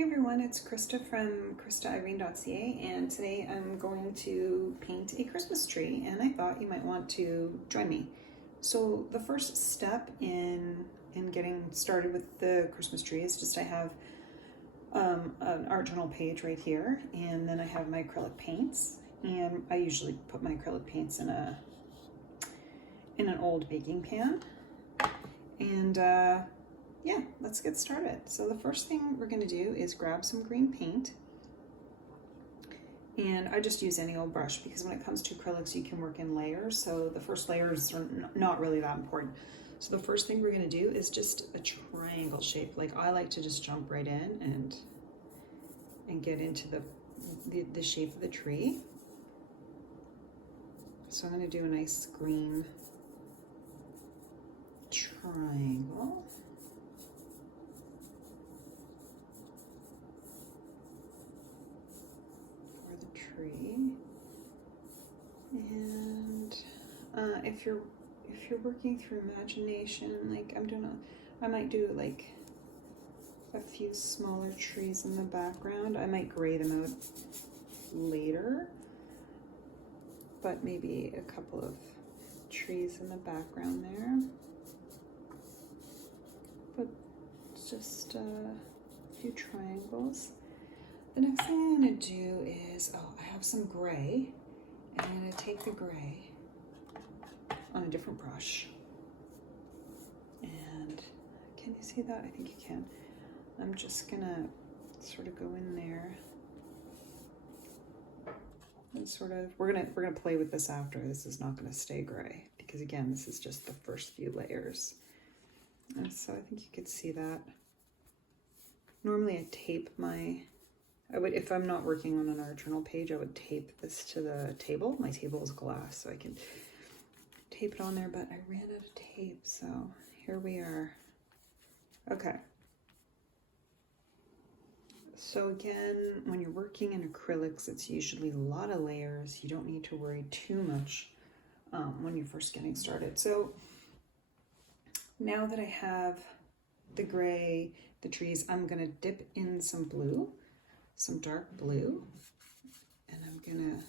Hey everyone, it's Krista from KristaIrene.ca, and today I'm going to paint a Christmas tree, and I thought you might want to join me. So the first step in getting started with the Christmas tree is just I have an art journal page right here, and then I have my acrylic paints, and I usually put my acrylic paints in an old baking pan, and yeah, let's get started. So the first thing we're going to do is grab some green paint, and I just use any old brush because when it comes to acrylics you can work in layers, so the first layers are not really that important. So the first thing we're going to do is just a triangle shape. Like I like to just jump right in and get into the shape of the tree. So I'm going to do a nice green triangle. Tree. And if you're working through imagination, like I might do like a few smaller trees in the background. I might gray them out later, but maybe a couple of trees in the background there. But just a few triangles. The next thing I'm going to do is, I have some gray, and I'm going to take the gray on a different brush. And can you see that? I think you can. I'm just going to sort of go in there and sort of, we're going to play with this after. This is not going to stay gray because again, this is just the first few layers. And so I think you could see that. Normally I tape if I'm not working on an art journal page, I would tape this to the table. My table is glass, so I can tape it on there, but I ran out of tape, so here we are. Okay. So again, when you're working in acrylics, it's usually a lot of layers. You don't need to worry too much when you're first getting started. So now that I have the gray, the trees, I'm gonna dip in some blue. Some dark blue, and I'm gonna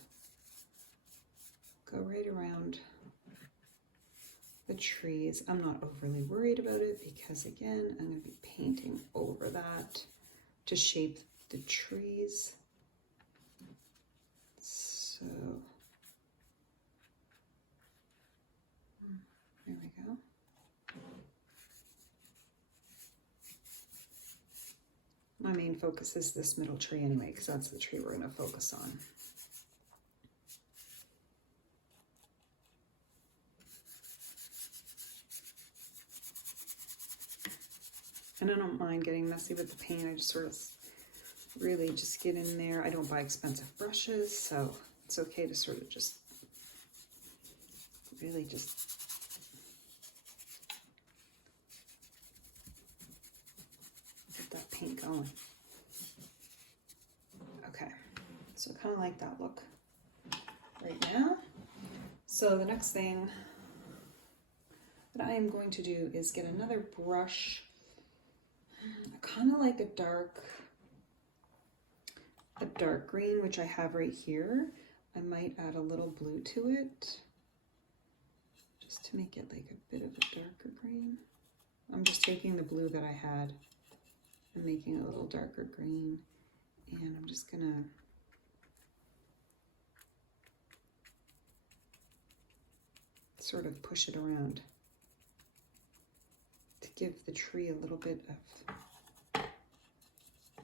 go right around the trees. I'm not overly worried about it because again, I'm gonna be painting over that to shape the trees. So there we go. My main focus is this middle tree anyway, because that's the tree we're going to focus on. And I don't mind getting messy with the paint. I just sort of really just get in there. I don't buy expensive brushes, so it's okay to sort of just really just that paint going. Okay, so kind of like that look right now. So the next thing that I am going to do is get another brush. I kind of like a dark green, which I have right here. I might add a little blue to it just to make it like a bit of a darker green. I'm just taking the blue that I had and making it a little darker green, and I'm just gonna sort of push it around to give the tree a little bit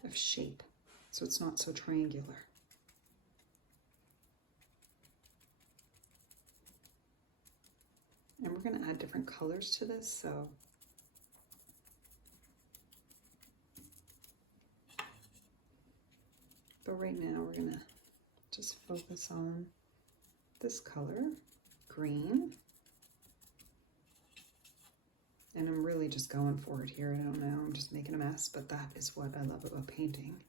of shape so it's not so triangular. And we're going to add different colors to this, so but right now we're going to just focus on this color, green. And I'm really just going for it here. I don't know, I'm just making a mess, but that is what I love about painting,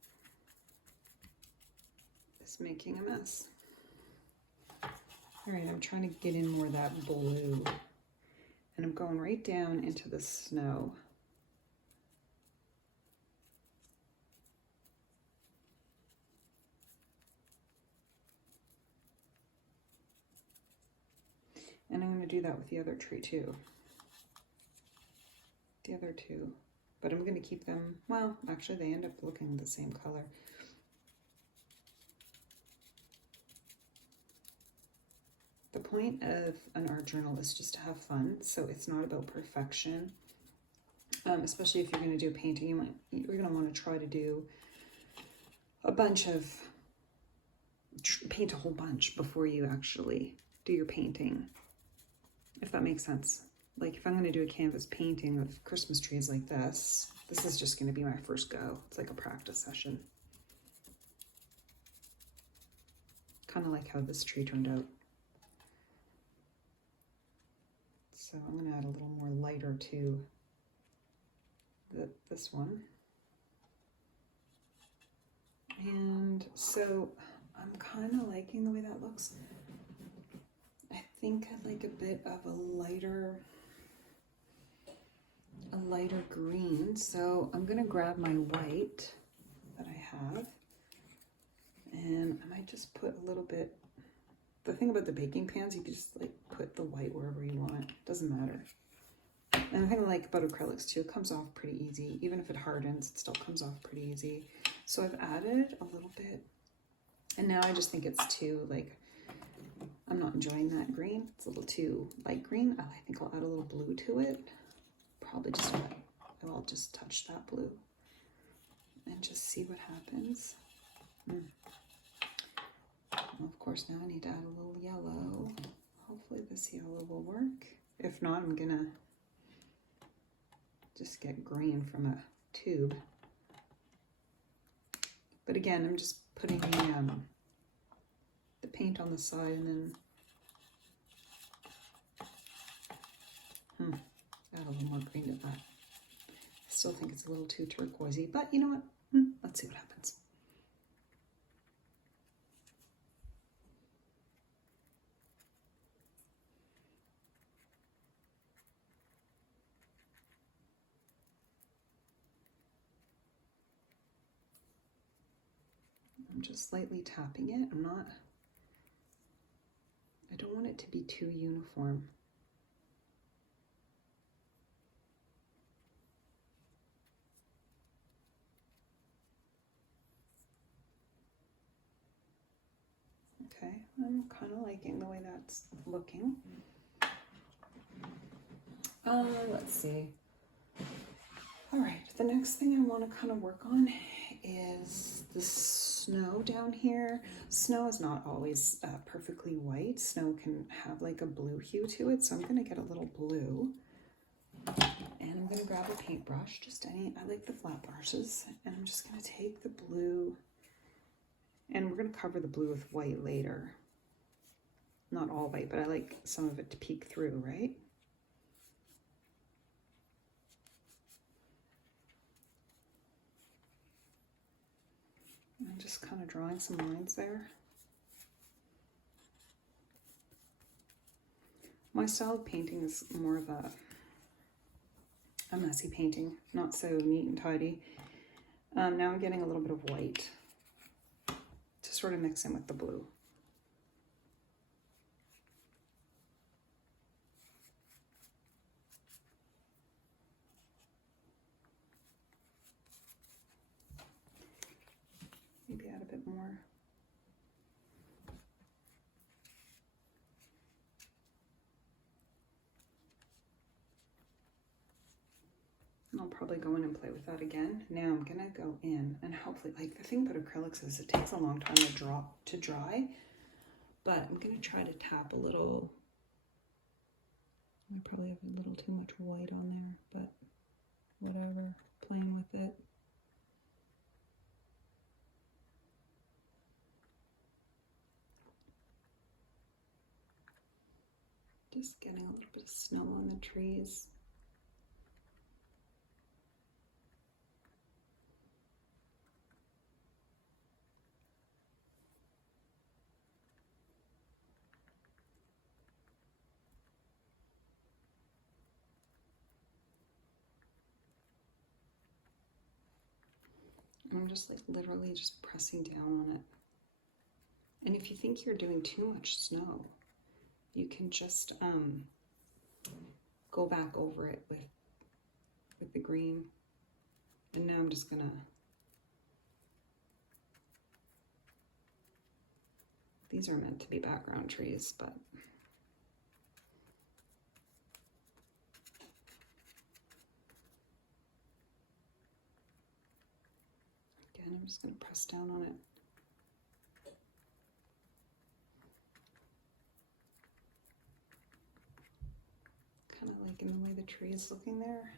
is making a mess. All right, I'm trying to get in more of that blue, and I'm going right down into the snow. to do that with the other tree too. The other two. But I'm going to keep them, well, actually they end up looking the same color. The point of an art journal is just to have fun, so it's not about perfection. Especially if you're going to do painting, you're going to want to try to do a bunch of, paint a whole bunch before you actually do your painting, if that makes sense. Like if I'm going to do a canvas painting of Christmas trees like this is just going to be my first go. It's like a practice session. Kind of like how this tree turned out. So I'm going to add a little more lighter to this one. And so I'm kind of liking the way that looks. I think I'd like a bit of a lighter green. So I'm going to grab my white that I have, and I might just put a little bit. The thing about the baking pans, you can just like put the white wherever you want. It doesn't matter. And the thing I like about acrylics too, it comes off pretty easy. Even if it hardens, it still comes off pretty easy. So I've added a little bit, and now I just think it's too, like, I'm not enjoying that green. It's a little too light green. I think I'll add a little blue to it. Probably just, I'll just touch that blue and just see what happens. Well, of course, now I need to add a little yellow. Hopefully this yellow will work. If not, I'm gonna just get green from a tube. But again, I'm just putting the paint on the side and then add a little more green to that. I still think it's a little too turquoisey, but you know what? Let's see what happens. I'm just slightly tapping it. I don't want it to be too uniform. Okay, I'm kind of liking the way that's looking. Let's see. All right, the next thing I want to kind of work on is the snow down here. Snow is not always perfectly white. Snow can have like a blue hue to it, so I'm going to get a little blue. And I'm going to grab a paintbrush, just any, I like the flat brushes, and I'm just going to take the blue, and we're going to cover the blue with white later. Not all white, but I like some of it to peek through, right? I'm just kind of drawing some lines there. My style of painting is more of a messy painting, not so neat and tidy. Now I'm getting a little bit of white to sort of mix in with the blue. Maybe add a bit more. And I'll probably go in and play with that again. Now I'm gonna go in and hopefully, like, the thing about acrylics is it takes a long time to dry, but I'm gonna try to tap a little. I probably have a little too much white on there, but whatever, playing with it. Just getting a little bit of snow on the trees. I'm just like literally just pressing down on it. And if you think you're doing too much snow, you can just go back over it with the green. And now I'm just gonna, these are meant to be background trees, but again, I'm just gonna press down on it. Kind of liking the way the tree is looking there.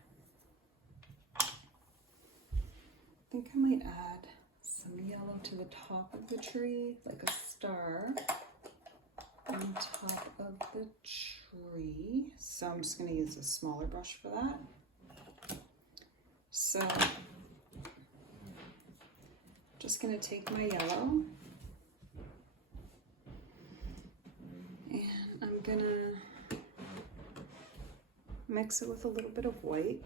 I think I might add some yellow to the top of the tree, like a star on top of the tree. So I'm just going to use a smaller brush for that. So just going to take my yellow and I'm going to mix it with a little bit of white.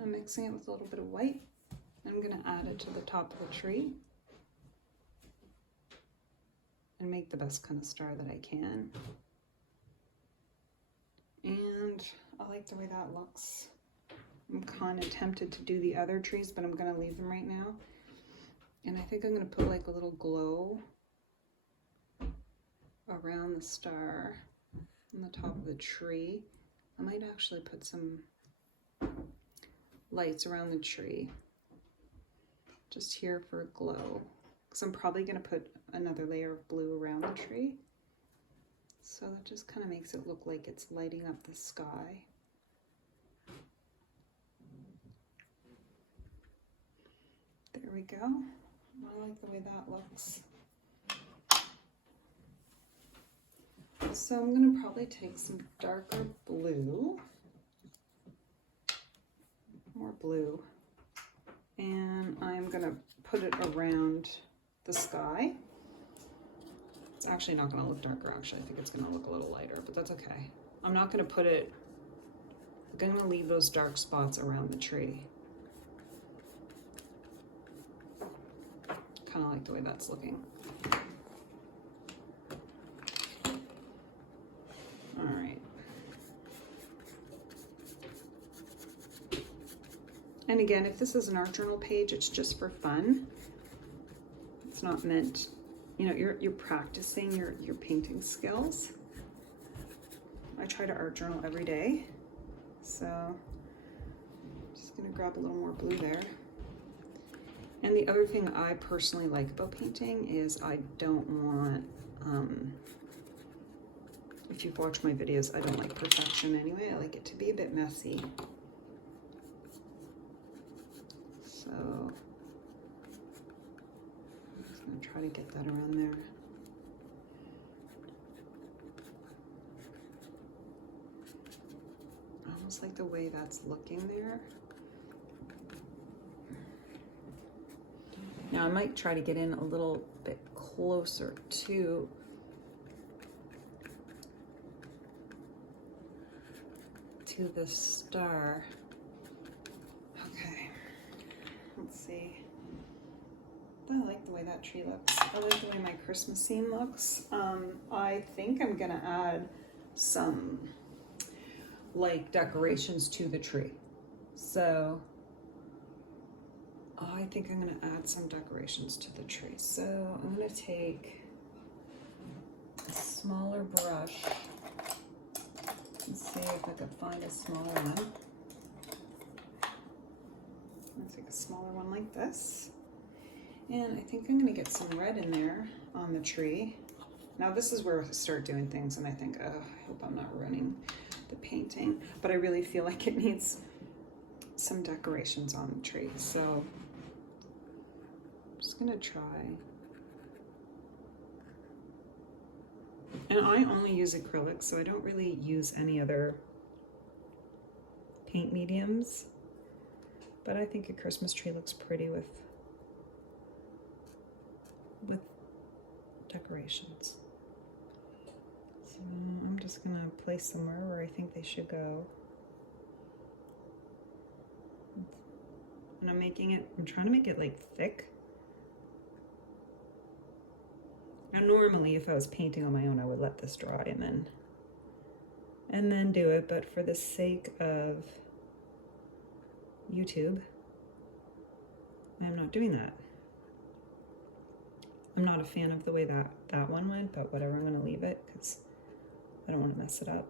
I'm mixing it with a little bit of white. I'm going to add it to the top of the tree and make the best kind of star that I can. And I like the way that looks. I'm kind of tempted to do the other trees, but I'm going to leave them right now. And I think I'm going to put like a little glow around the star on the top of the tree. I might actually put some lights around the tree just here for glow, because I'm probably going to put another layer of blue around the tree, so that just kind of makes it look like it's lighting up the sky. There we go. I like the way that looks. So I'm going to probably take some darker blue, more blue, and I'm going to put it around the sky. It's actually not going to look darker, actually. I think it's going to look a little lighter, but that's okay. I'm not going to put it, I'm going to leave those dark spots around the tree. Kind of like the way that's looking. All right. And again, if this is an art journal page, it's just for fun. It's not meant, you know, you're practicing your painting skills. I try to art journal every day. So I'm just gonna grab a little more blue there. And the other thing I personally like about painting is I don't want, if you've watched my videos, I don't like perfection anyway. I like it to be a bit messy. So I'm just gonna try to get that around there. I almost like the way that's looking there. Now I might try to get in a little bit closer to the star. Okay, let's see. I like the way that tree looks. I like the way my Christmas scene looks. I think I'm gonna add some like decorations to the tree. So I think I'm gonna add some decorations to the tree. So I'm gonna take a smaller brush. Let's see if I can find a smaller one. Let's take a smaller one like this. And I think I'm gonna get some red in there on the tree. Now this is where I start doing things and I think, oh, I hope I'm not ruining the painting. But I really feel like it needs some decorations on the tree. So I'm just gonna try. And I only use acrylics, so I don't really use any other paint mediums. But I think a Christmas tree looks pretty with decorations. So I'm just gonna place them where I think they should go. And I'm trying to make it like thick. And normally if I was painting on my own, I would let this dry and then do it, but for the sake of YouTube, I'm not doing that. I'm not a fan of the way that one went, but whatever, I'm gonna leave it because I don't want to mess it up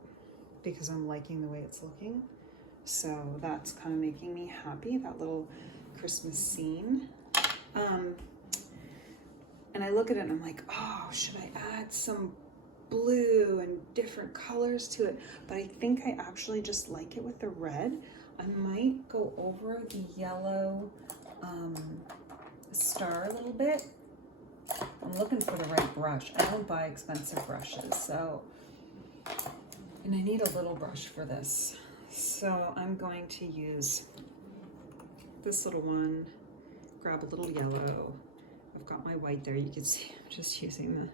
because I'm liking the way it's looking. So that's kind of making me happy, that little Christmas scene. And I look at it and I'm like, oh, should I add some blue and different colors to it? But I think I actually just like it with the red. I might go over the yellow star a little bit. I'm looking for the right brush. I don't buy expensive brushes, so, and I need a little brush for this. So I'm going to use this little one, grab a little yellow. I've got my white there. You can see I'm just using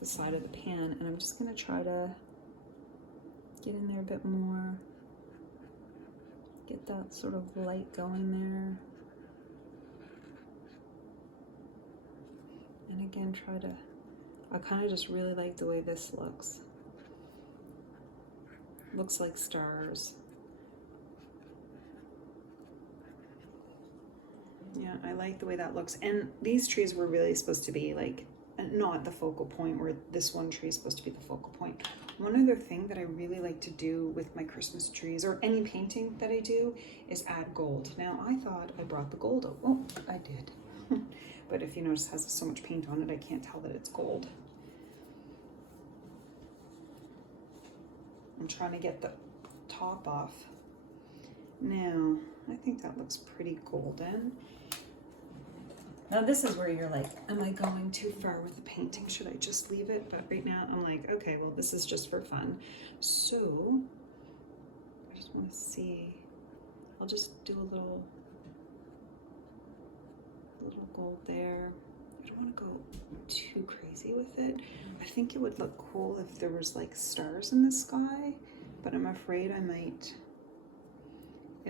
the side of the pan, and I'm just gonna try to get in there a bit more. Get that sort of light going there. And again, I kind of just really like the way this looks. Looks like stars. Yeah, I like the way that looks. And these trees were really supposed to be like, not the focal point, where this one tree is supposed to be the focal point. One other thing that I really like to do with my Christmas trees, or any painting that I do, is add gold. Now, I thought I brought the gold up. Oh, I did. But if you notice, it has so much paint on it, I can't tell that it's gold. I'm trying to get the top off. Now, I think that looks pretty golden. Now this is where you're like, am I going too far with the painting? Should I just leave it? But right now I'm like, okay, well, this is just for fun. So I just want to see, I'll just do a little gold there. I don't want to go too crazy with it. I think it would look cool if there was like stars in the sky, but I'm afraid it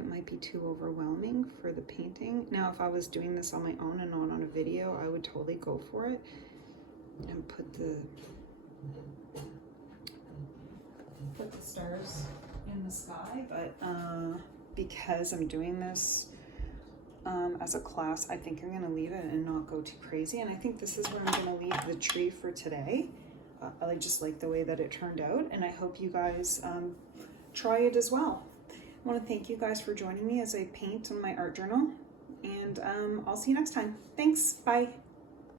might be too overwhelming for the painting. Now, if I was doing this on my own and not on a video, I would totally go for it and put the stars in the sky. But because I'm doing this as a class, I think I'm gonna leave it and not go too crazy. And I think this is where I'm gonna leave the tree for today. I just like the way that it turned out, and I hope you guys try it as well. I want to thank you guys for joining me as I paint on my art journal, and I'll see you next time. Thanks, bye.